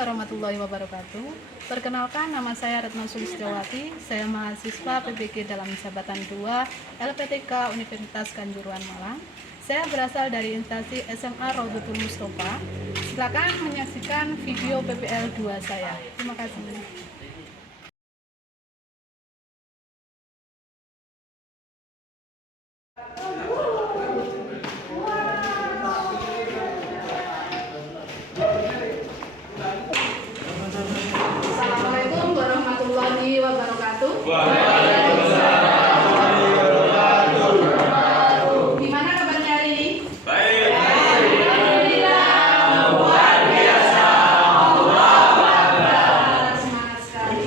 warahmatullahi wabarakatuh. Perkenalkan, nama saya Retno Sulistiyowati. Saya mahasiswa PPG dalam jabatan 2 LPTK Universitas Kanjuruhan Malang. Saya berasal dari instansi SMA Raudhatul Mustofa. Silakan menyaksikan video PPL 2 saya. Terima kasih. Assalamualaikum warahmatullahi wabarakatuh. Gimana kabarnya hari ini? Baik. Alhamdulillah, luar biasa. Allah, semangat sekali.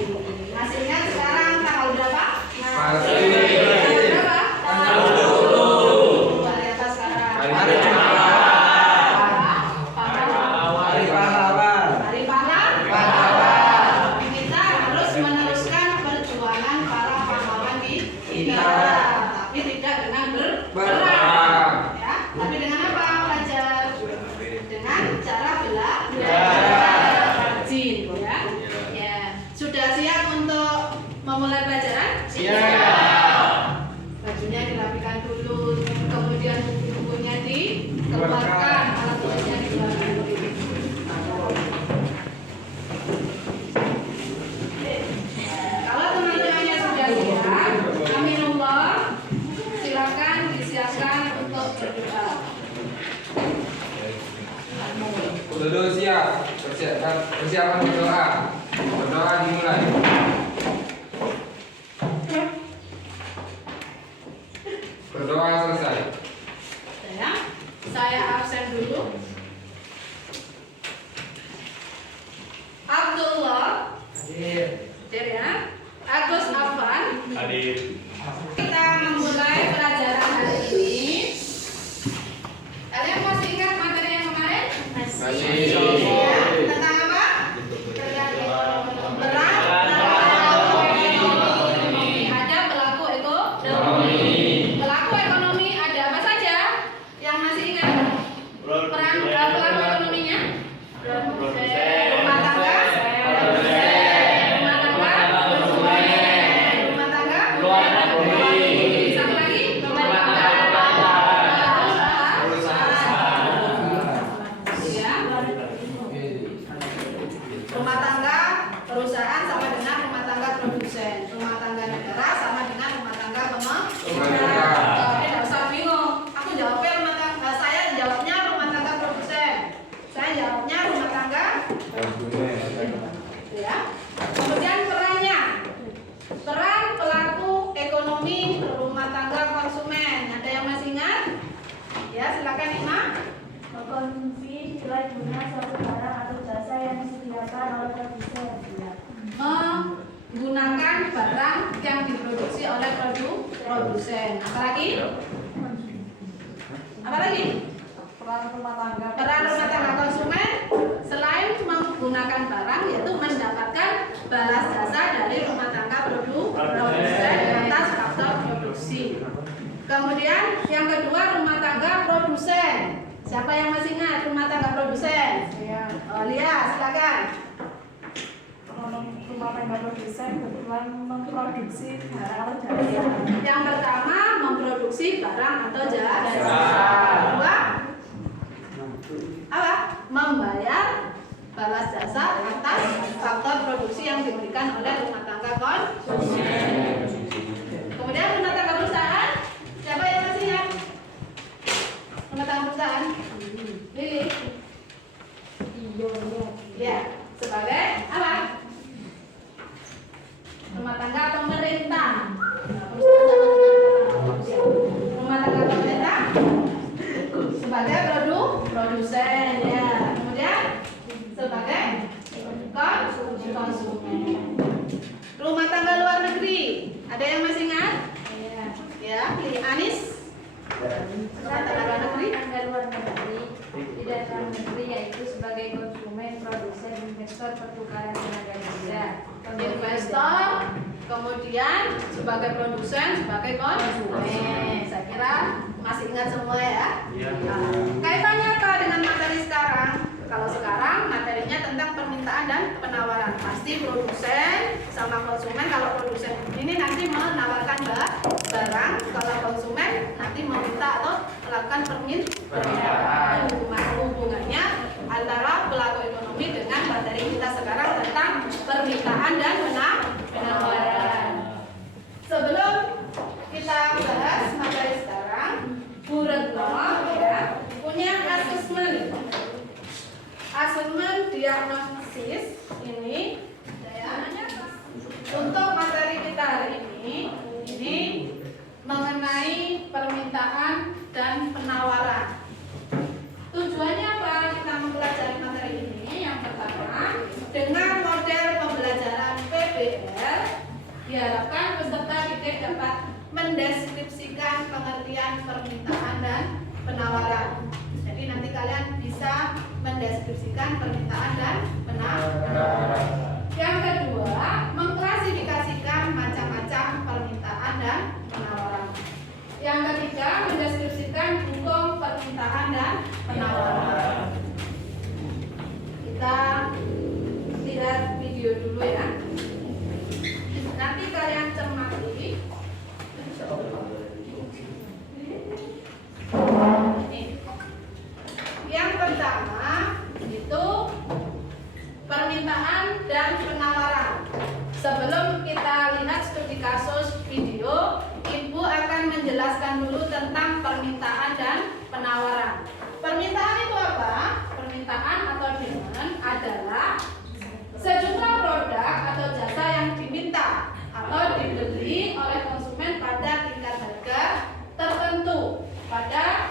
Masih ingat sekarang tanggal berapa? Masih. Tanggal berapa? Tanggal 20. Luar biasa sekarang. Hari Jumat. Hari pahlawan. Hari pahlawan. Kita harus meneruskan perjuangan para pahlawan di kita, tapi tidak dengan berperang. Ya, tapi dengan apa belajar? Dengan cara belajar rajin, ya. Ya, sudah siap untuk memulai pelajaran? Bajunya dirapikan dulu, kemudian buku-bukunya dikeluarkan, alat tulisnya dikeluarkan. Kalau teman-temannya sudah siap, aminullah, silakan disiapkan untuk berdoa. Duduk siap. Persiapan berdoa. Berdoa dimulai. Berdoa selesai. Saya absen dulu. Abdullah, Hadir. hadir ya. Agus Afan. Hadir. Kita memulai pelajaran hari ini. Kalian masih ingat materi yang kemarin? Masih. Ya, tentang apa? Tentang ekonomi. Ada pelaku ekonomi. Pelaku ekonomi ada apa saja? Yang masih ingat? Peran pelaku ekonominya? Rumah tangga, satu lagi, ya. Rumah tangga perusahaan sama dengan rumah tangga produsen. Rumah tangga negara sama dengan rumah tangga pemerintah. Tidak usah bingung. Aku jawabnya rumah tangga. Saya jawabnya rumah tangga produsen. Saya jawabnya rumah tangga. Ya. Kemudian perannya. Peran pelaku ekonomi rumah tangga konsumen. Ada yang masih ingat? Ya, silakan Ima. Mengkonsumsi nilai guna suatu barang atau jasa yang disediakan oleh produsen. Menggunakan barang yang diproduksi oleh produsen. Apalagi? Apalagi? Peran rumah tangga. Peran rumah tangga konsumen selain menggunakan barang yaitu mendapatkan balas jasa dari rumah tangga produsen atas faktor produksi. Kemudian yang kedua rumah tangga produsen. Siapa yang masih ingat rumah tangga produsen? Ya, Oh, Lia, silakan. rumah tangga produsen kebetulan memproduksi barang atau jasa. Yang pertama memproduksi barang atau jasa. Kedua apa? Membayar balas jasa atas faktor produksi yang diberikan oleh rumah tangga konsumen. Kemudian rumah tangga perusahaan. Siapa yang masih ingat? Rumah tangga perusahaan. Lili. Ya, sebagai apa? Rumah tangga pemerintah. Nah, rumah tangga pemerintah sebagai produsen ya. Kemudian sebagai konsumen. Rumah tangga luar negeri. Ada yang masih ingat? Ya, pilih Anis. Rumah tangga luar negeri. Tangga luar negeri di dalam negeri yaitu sebagai konsumen, produsen, investor, pertukaran tenaga kerja. Investor, kemudian sebagai produsen, sebagai konsumen. Saya kira masih ingat semua ya. Kaitannya apa dengan materi sekarang? Kalau sekarang materinya tentang permintaan dan penawaran. Pasti produsen sama konsumen, kalau produsen ini nanti menawarkan barang, kalau konsumen nanti meminta atau melakukan permintaan. Hubungannya antara pelaku ekonomi dengan materi kita sekarang tentang permintaan dan penawaran. Sebelum kita bahas materi sekarang, Bu Retno ya punya asesmen diagnosis ini ya. Untuk materi kita hari ini mengenai permintaan dan penawaran. Tujuannya apa kita mempelajari materi ini? Yang pertama, dengan model pembelajaran PBL diharapkan peserta didik dapat mendeskripsikan pengertian permintaan dan penawaran. Jadi nanti kalian bisa mendeskripsikan permintaan dan penawaran. Yang kedua, mengklasifikasikan macam-macam permintaan dan penawaran. Yang ketiga, mendeskripsikan hukum permintaan dan penawaran. Kita lihat video dulu ya. Nanti kalian cermati. Yang pertama itu permintaan dan penawaran. Sebelum kita lihat studi kasus video, Ibu akan menjelaskan dulu tentang permintaan dan penawaran. Permintaan itu apa? Permintaan atau demand adalah sejumlah produk atau jasa yang diminta atau dibeli oleh konsumen pada tingkat harga tertentu, pada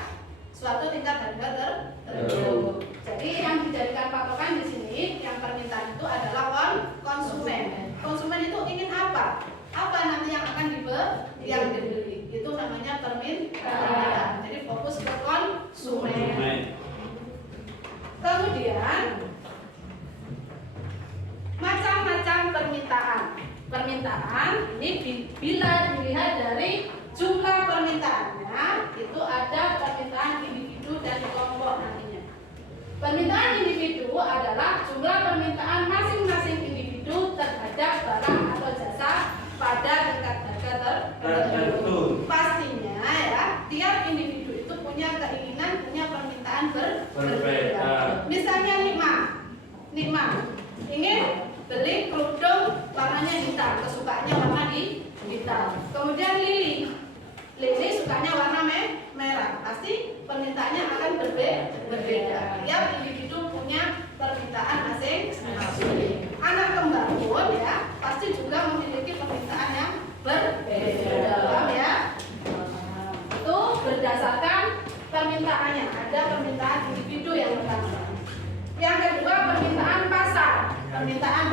suatu tingkat harga tertentu. Jadi yang dijadikan patokan di sini, yang permintaan itu adalah konsumen. Konsumen itu ingin apa? Apa nanti yang akan dibeli? Itu namanya permintaan. Jadi fokus ke konsumen. Kemudian macam-macam permintaan. Permintaan ini bila dilihat dari jumlah permintaannya, itu ada permintaan individu dan kelompok nantinya. Permintaan individu adalah jumlah permintaan masing-masing individu terhadap barang atau jasa pada tingkat harga tertentu. Pastinya ya, tiap individu itu punya keinginan, punya permintaan berbeda. Misalnya Nikma ingin beli kerudung warnanya hitam, kesukaannya warna hitam. Kemudian Lili sukanya warna merah. Pasti permintaannya akan berbeda. Tiap individu punya permintaan masing-masing. Anak kembar pun ya pasti juga memiliki permintaan yang berbeda. Paham ya? Itu berdasarkan permintaannya. Ada permintaan individu yang pertama. Yang kedua, permintaan pasar. Permintaan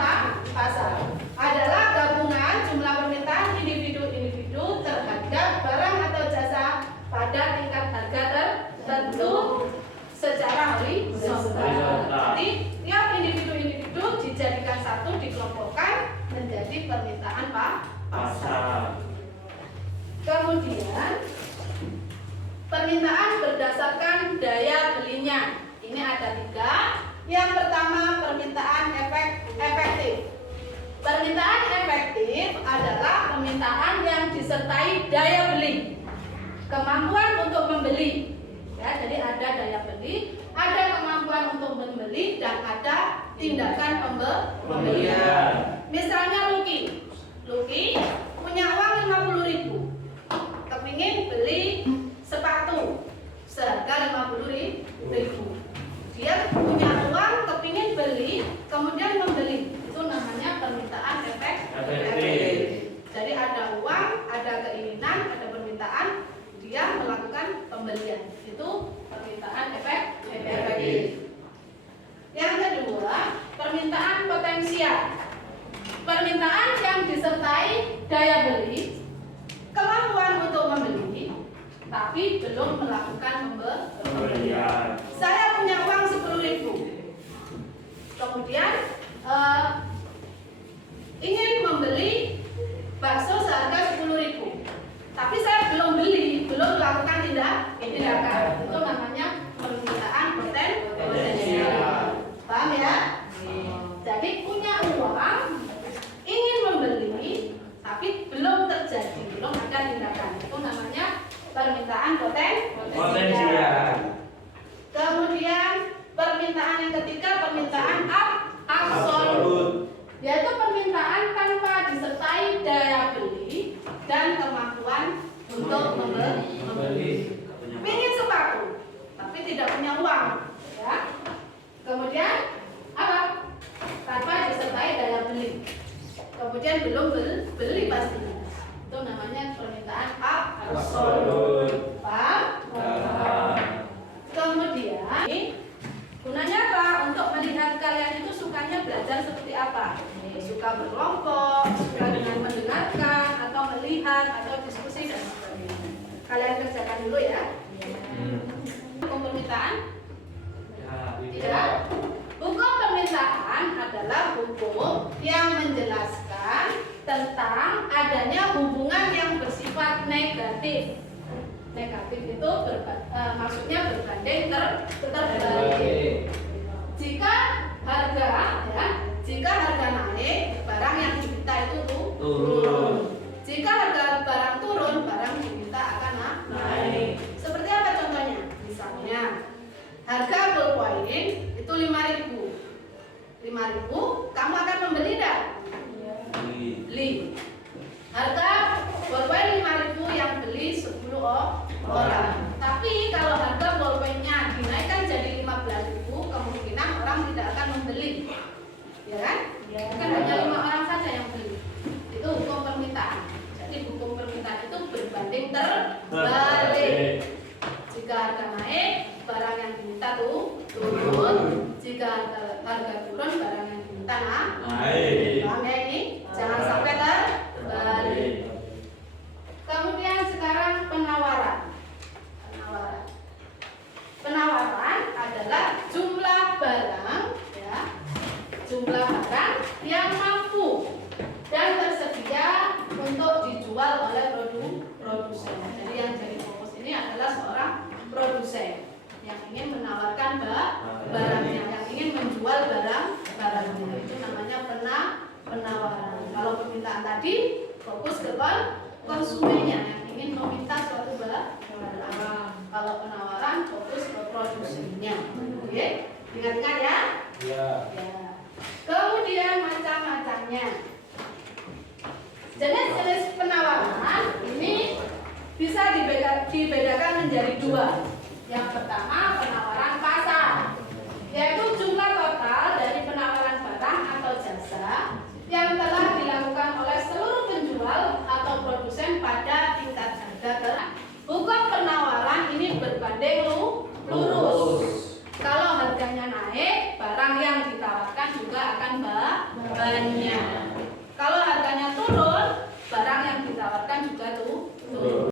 pasar adalah gabungan jumlah permintaan individu-individu terhadap barang atau jasa pada tingkat harga tertentu secara horizontal. Jadi tiap individu-individu dijadikan satu, dikelompokkan menjadi permintaan pasar. Kemudian permintaan berdasarkan daya belinya. Ini ada 3. Yang pertama, permintaan efektif. Permintaan efektif adalah permintaan yang disertai daya beli, kemampuan untuk membeli. Ya, jadi ada daya beli, ada kemampuan untuk membeli, dan ada tindakan pembelian. Misalnya Lucky punya uang 50.000, kepingin beli sepatu seharga 50.000. Dia punya uang, kepingin beli, kemudian membeli. Itu namanya permintaan efektif. Jadi ada uang, ada keinginan, ada permintaan, dia melakukan pembelian. Itu permintaan efektif. Yang kedua, permintaan potensial. Permintaan yang disertai daya beli, kemampuan untuk membeli, tapi belum melakukan pembelian. Saya punya uang 10.000, kemudian ingin membeli bakso seharga 10.000, tapi saya belum beli, belum melakukan tindakan. Itu namanya permintaan potensial. permintaan Potensial. Kemudian permintaan yang ketiga permintaan absolut, yaitu permintaan tanpa disertai daya beli dan kemampuan untuk membeli. Ingin sepatu, tapi tidak punya uang, ya. Kemudian apa? Tanpa disertai daya beli. Kemudian belum beli pastinya. Itu namanya permintaan absolut. Paham? Kemudian gunanya apa? Untuk melihat kalian itu sukanya belajar seperti apa? Suka berkelompok, suka dengan mendengarkan, atau melihat, atau diskusi dan sebagainya. Kalian kerjakan dulu ya. Hukum permintaan? Tidak. Hukum permintaan adalah hukum yang menjelaskan tentang adanya hubungan yang bersifat negatif. Negatif itu maksudnya berbanding terbalik. Jika harga naik, barang yang diminta itu turun. Jika harga barang turun, barang diminta akan naik. Seperti apa contohnya? Misalnya, harga ballpoint itu 5.000. 5.000, kamu akan membeli tidak? Beli. Harga ballpoint 5.000 yang beli 10 orang. Tapi kalau harga ballpointnya dinaikkan jadi 15.000, kemungkinan orang tidak akan membeli. Ya kan? Kan hanya 5 orang saja yang beli. Itu hukum permintaan. Jadi hukum permintaan itu berbanding terbalik. Jika harga naik, barang yang diminta turun. Jika harga turun, barang yang diminta naik. Paham ya ini? Jangan sampai terbalik. Kemudian sekarang penawaran. Penawaran adalah jumlah barang, ya, jumlah barang yang mampu dan tersedia untuk dijual oleh produsen. Jadi yang jadi fokus ini adalah seorang produsen yang ingin menawarkan barangnya, yang ingin menjual barangnya. Itu namanya penawaran. Kalau permintaan tadi fokus ke konsumennya yang ingin meminta suatu barang. Kalau penawaran fokus ke produsennya. Oke, ingat-ingat ya. Ya. Kemudian macam-macamnya. Jenis-jenis penawaran ini bisa dibedakan menjadi dua. Yang pertama penawaran pasar, yaitu jumlah total dari penawaran barang atau jasa yang telah dilakukan oleh seluruh penjual atau produsen pada tingkat harga. Hukum penawaran ini berbanding lurus. Kalau harganya naik, barang yang ditawarkan juga akan banyak. Kalau harganya turun, barang yang ditawarkan juga turun.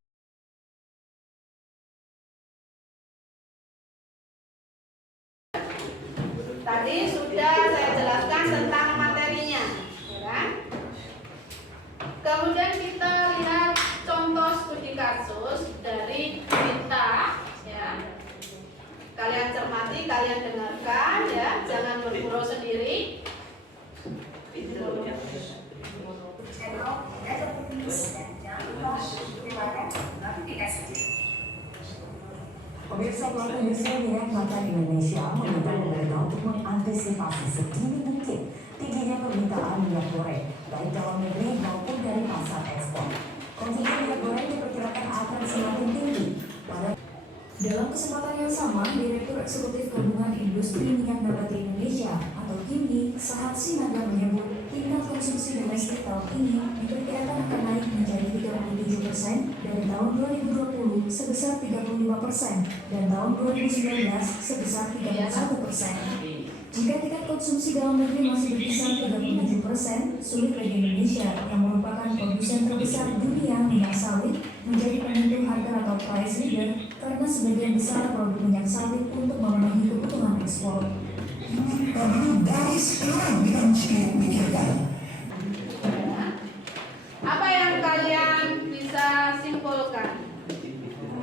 Tadi sudah saya jelaskan tentang materinya, ya kan? Kemudian kita lihat contoh studi kasus dari kita, ya. Kalian cermati, kalian dengarkan, ya. Jangan bergurau sendiri. Pemirsa pelaku industri minyak makan Indonesia meminta pemerintah untuk mengantisipasi sedini mungkin tingginya permintaan minyak goreng baik dalam negeri maupun dari pasar ekspor. Konsumsi minyak goreng diperkirakan akan semakin tinggi. Dalam kesempatan yang sama, Direktur Eksekutif Gabungan Industri Minyak Nabati Indonesia atau KIMI, Sahat Sinaga menyebut tingkat konsumsi domestik tahun ini diperkirakan akan naik menjadi 37% dari tahun 2020 sebesar 35% dan tahun 2019 sebesar 31%. Jika tingkat konsumsi dalam negeri masih berkisar 37%, sulit bagi Indonesia yang merupakan produsen terbesar dunia minyak sawit menjadi penentu harga atau price leader karena sebagian besar produk minyak sawit untuk memenuhi kebutuhan ekspor. Apa yang kalian bisa simpulkan?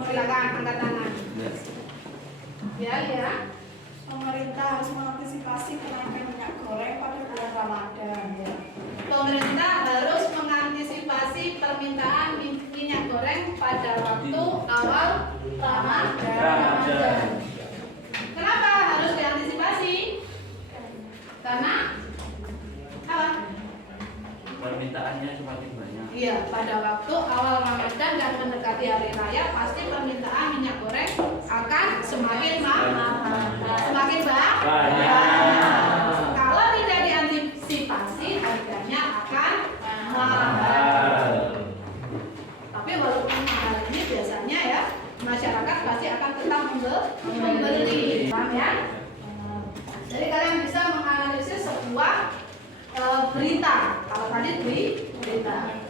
Silakan angkat tangan. Ya. Pemerintah harus mengantisipasi kenaikan minyak goreng pada bulan Ramadan. Pemerintah harus mengantisipasi permintaan minyak goreng pada waktu awal Ramadan. Kenapa harus diantisipasi? Karena apa? Permintaannya semakin banyak. Iya, pada waktu awal Ramadan dan mendekati hari raya pasti permintaan minyak goreng akan semakin semakin banyak. Kalau tidak diantisipasi harganya akan mahal. Tapi walaupun mahal ini biasanya ya masyarakat pasti akan tetap membeli. Paham ya? Jadi kalian bisa menganalisis sebuah berita. Kalau tadi berita.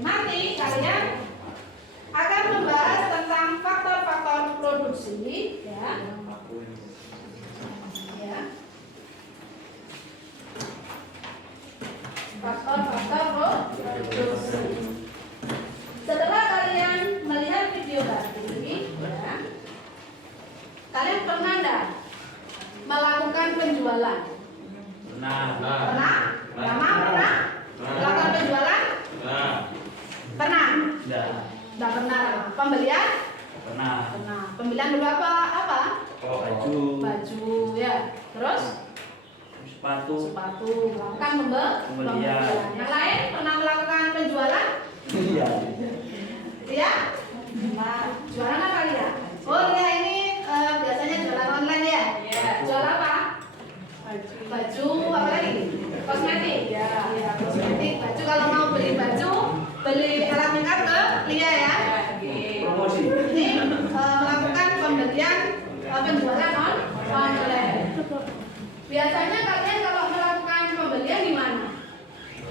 Nanti kalian akan membahas tentang faktor-faktor produksi, ya. Faktor-faktor produksi. Setelah kalian melihat video tadi, ya, kalian pernah enggak melakukan penjualan? Nah, Pernah? Pernah? Melakukan penjualan? Pernah? Enggak pernah. Pembelian? pernah. Pernah. Pembelian berapa? Apa? Oh, baju, Baju, ya. Terus? sepatu, Melakukan Pembelian. Yang lain pernah melakukan penjualan? iya. Iya? Nah, jualan apa ya? Oh ya, ini biasanya jualan online ya? Jual apa? Baju apa lagi? Kosmetik? Ya, kosmetik. Baju, kalau mau beli baju, beli alat makeup ke Lia ya? Promosi. Ini melakukan pembelian penjualan online. Biasanya kalian kalau melakukan pembelian di mana?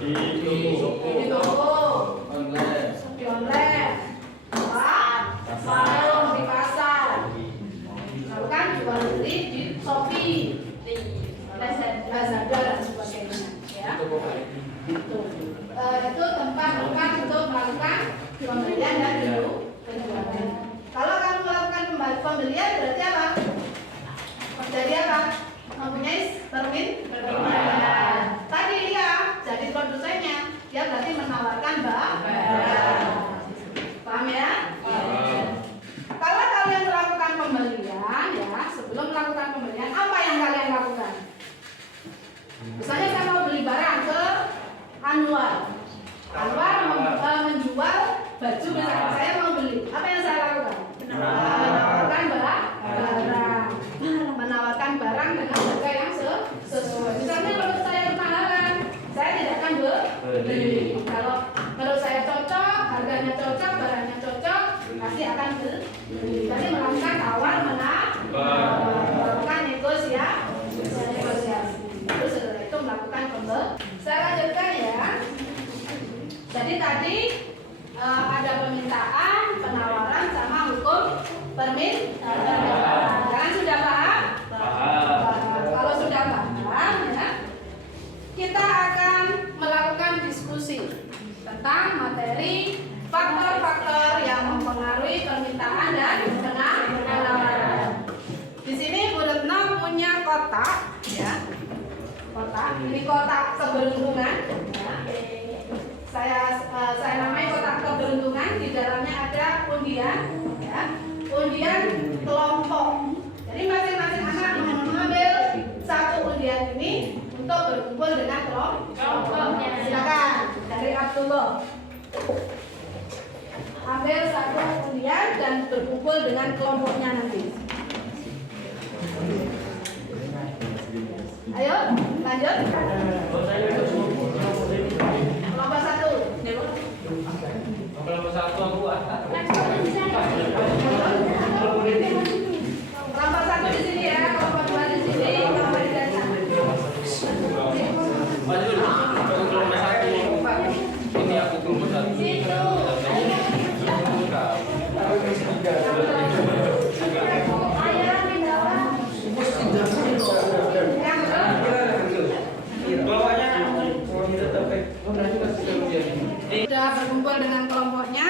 Di toko, di online, warung, di pasar. Melakukan jual beli di Shopee, Lazada dan sebagainya. Ya. Itu tempat-tempat untuk melakukan pembelian dan penjualan. Kalau kamu melakukan pembelian berarti apa? Jadi apa? Mempunyai permintaan. Tadi dia jadi produsennya, dia berarti menawarkan barang. Paham ya? Kalau kalian melakukan pembelian, ya sebelum melakukan pembelian, apa yang kalian lakukan? Misalnya saya mau beli barang ke Anwar menjual baju, misalnya saya mau beli, apa yang saya lakukan? Menawarkan barang dengan harga yang sesuai. Misalnya menurut saya kemahalan, saya tidak akan beli. Kalau menurut saya cocok, harganya cocok, barangnya cocok, pasti akan beli. Jadi melakukan tawar melakukan negosiasi. Terus setelah itu melakukan pembelian. Saya lanjutkan ya. Jadi tadi ada permintaan, penawaran, sama hukum permintaan. Kalian sudah paham? Kalau sudah paham, ya, kita akan melakukan diskusi tentang materi faktor-faktor yang mempengaruhi permintaan dan penawaran. Di sini Bu Retno punya kotak, ya. Kotak. Ini kotak keberuntungan. Ya. Saya namai kotak keberuntungan. Di dalamnya ada undian, ya. Undian kelompok. Jadi masing-masing anak mengambil satu undian ini untuk berkumpul dengan kelompoknya. Silakan dari Abdullah. Ambil satu undian dan berkumpul dengan kelompoknya nanti. Ayo, lanjut. Kelompok satu. Kelompok satu aku Kelompok satu di sini ya, kelompok dua di sini, kelompok tiga di sana. Ini aku kelompok satu. Sudah berkumpul dengan kelompoknya.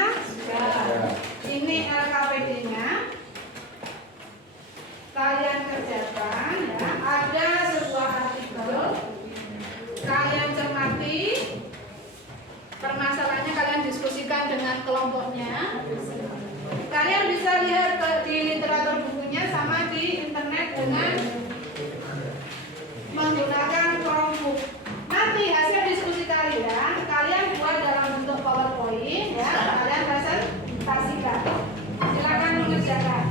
Silakan.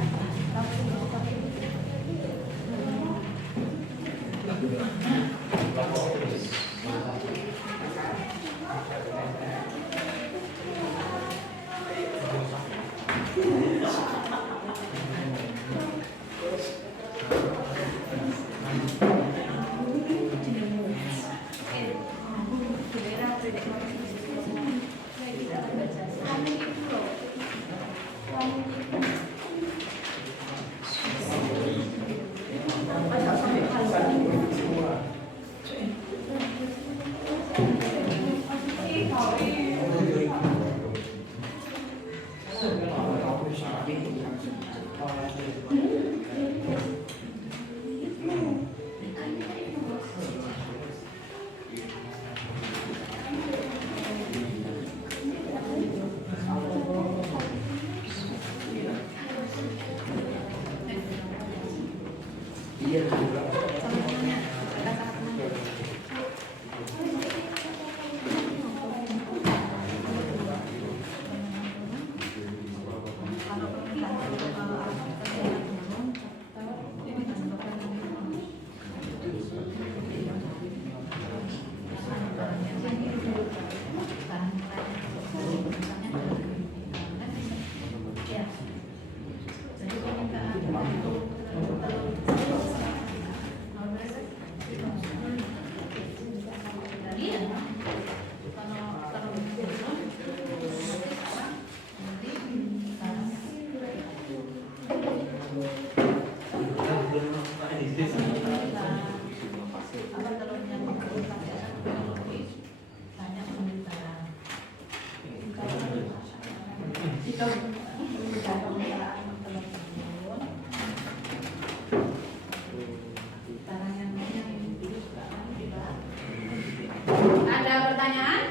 Ada pertanyaan?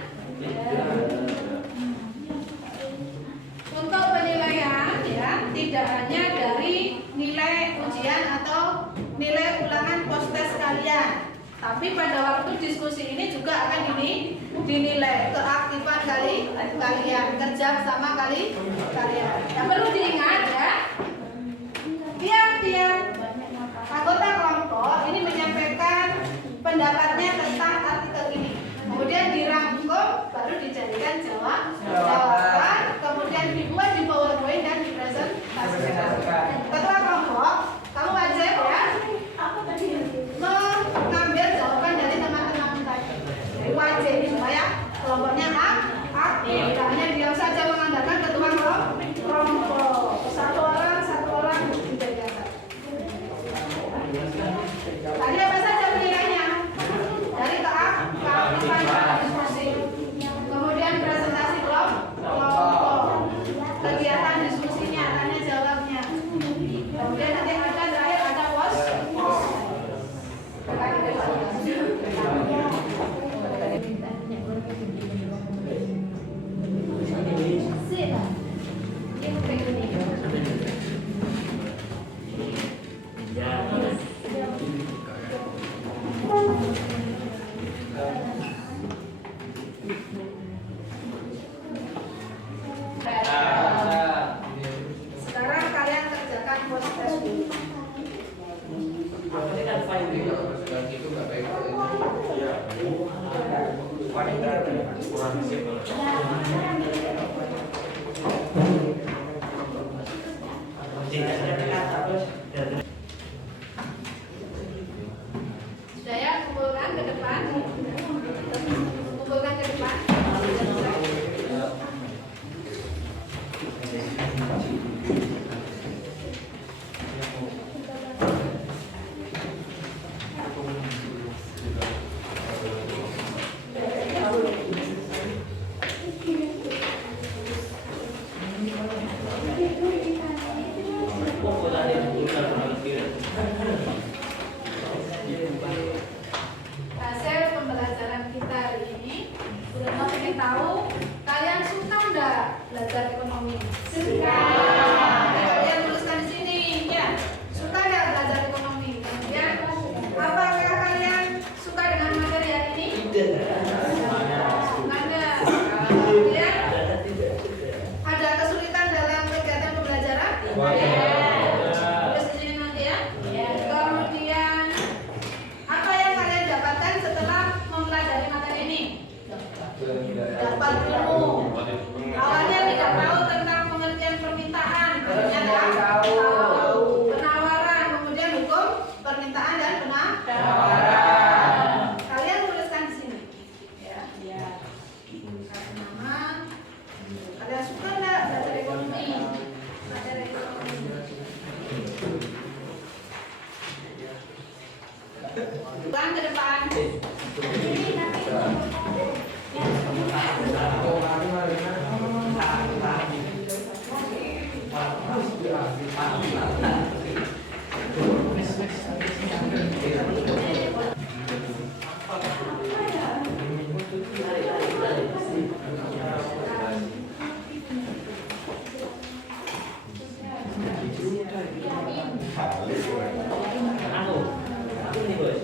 Untuk penilaian ya, tidak hanya dari nilai ujian atau nilai ulangan post-test kalian, tapi pada waktu diskusi ini juga akan dinilai keaktifan kalian, kerja sama kalian. Yang perlu diingat ya, tiap-tiap anggota kelompok ini menyampaikan pendapatnya tentang artikel ini, kemudian dirangkum, baru dijadikan jawaban, kemudian dibuat di PowerPoint dan dipresentasikan. Ketua kelompok, kamu wajib ya mengambil jawaban dari teman-teman tadi. Jadi wajib supaya kelompoknya aktif. Tidak hanya diam saja mengandalkan ketua kelompok. Satu orang dijadikan. Tadi apa saja penilaiannya? Dari keaktifan diskusi, kemudian presentasi kelompok, kegiatan diskusinya, tanya jawabnya, kemudian nanti ada terakhir ada pos. Sekarang kalian kerjakan post test dulu. Sudah ya, kumpulkan ke depan. Kumpulkan ke depan. Hasil pembelajaran kita hari ini sudah mau ingin tahu kalian suka nggak belajar ekonomi? Suka. Kalian tuliskan di sini ya. Suka nggak belajar ekonomi? Kemudian apakah kalian suka dengan materi hari ini? Tidak. Kemudian ada kesulitan dalam kegiatan pembelajaran? Pelan ke depan. Aku nih bos.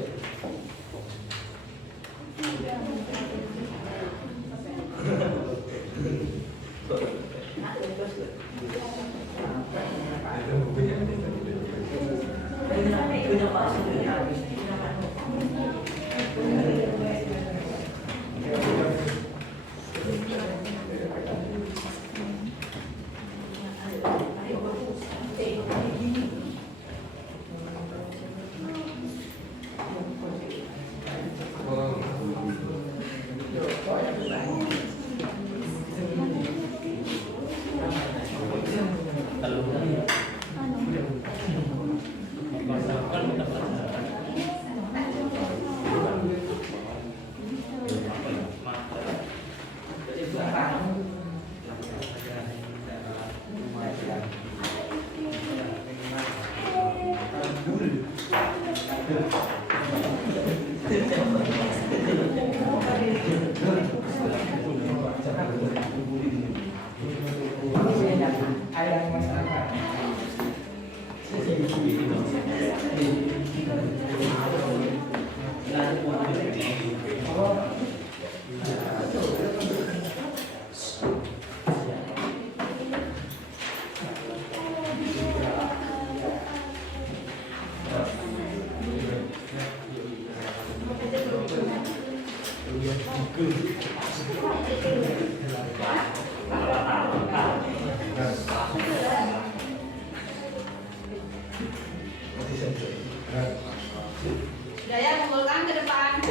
Daya kumpulkan ke depan.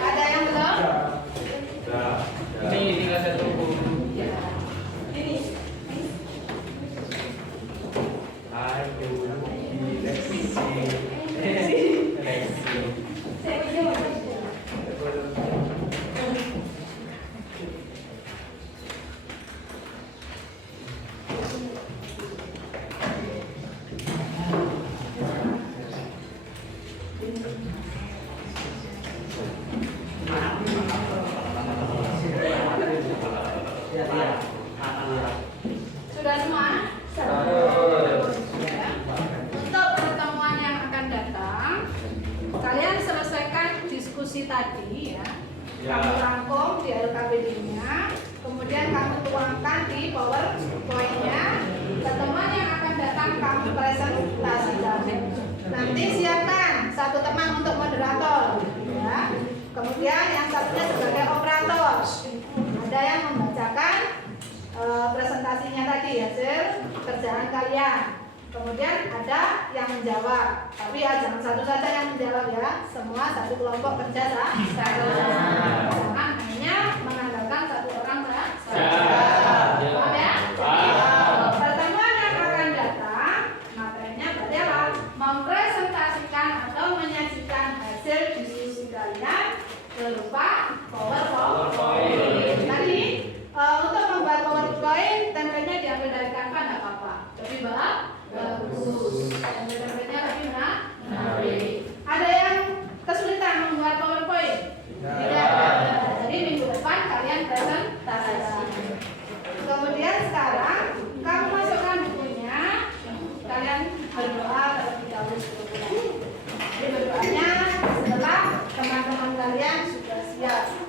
Ada yang belum? Ini tinggal satu. Sudah semua? Untuk pertemuan yang akan datang, kalian selesaikan diskusi tadi ya. Kamu rangkum di LKPD-nya, kemudian kamu tuangkan di PowerPoint-nya. Pertemuan yang akan datang kamu presentasikan. Nanti siapkan satu teman untuk moderator, ya. Kemudian yang satunya sebagai operator. Ada yang membacakan presentasinya tadi, hasil kerjaan kalian. Kemudian ada yang menjawab, tapi ya jangan satu saja yang menjawab ya, semua satu kelompok kerja satu. Jangan hanya mengandalkan satu orang saja. Paham ya? Pertemuan yang akan datang, materinya berarti apa? Mempresentasikan atau menyajikan hasil diskusi kalian berupa PowerPoint. Tadi untuk membuat PowerPoint, template-nya diambil dari Canva, nggak apa-apa. Tapi bagus. Template-nya lebih menarik. Ada yang kesulitan membuat PowerPoint? Tidak. Jadi minggu depan kalian presentasikan. Kemudian sekarang kamu masukkan bukunya, kalian berdoa terlebih dahulu sebelum. Jadi berdoanya setelah teman-teman kalian sudah siap.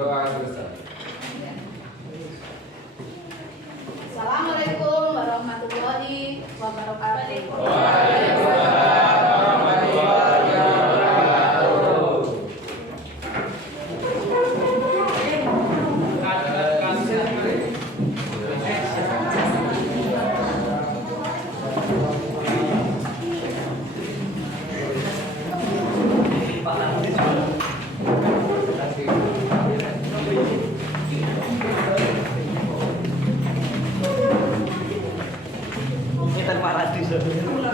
Berdoa bersama. Assalamualaikum warahmatullahi wabarakatuh. Kita marah di sana.